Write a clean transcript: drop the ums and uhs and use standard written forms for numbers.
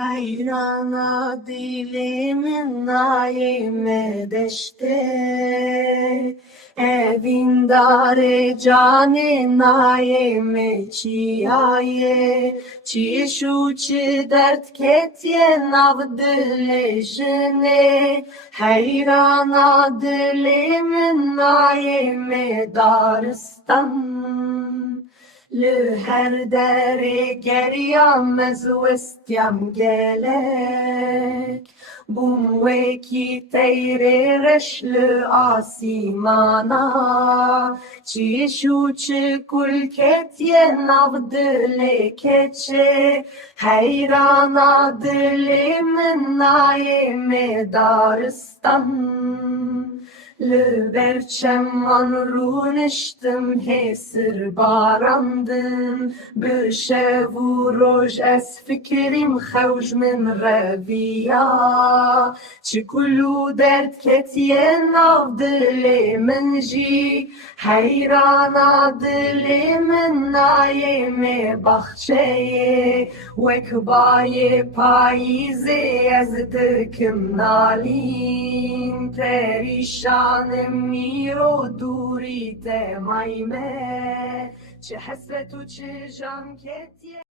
Hayrana dilimin naime deşte, evindare cane naime çiyaye, çişu çi dert ketye navdile jene. Hayrana dilimin naime daristan, له هر در گریم از وستیم گلک بوم وکی تیر رشل آسیمانا چیشو چه کل کتیه نو دل کچه حیرانا دل من نایم دارستان Lüberçemman runiştim hesir barandım Büşe vuroj es fikrim xevj min reviya Çikulu dert ketiye nav dili min jî Heyrana dili min nayeme bahçeye Vekbaye payize ez dikim nalin Perişanım miro duri te mayme Çe hasret u çe jan ketiye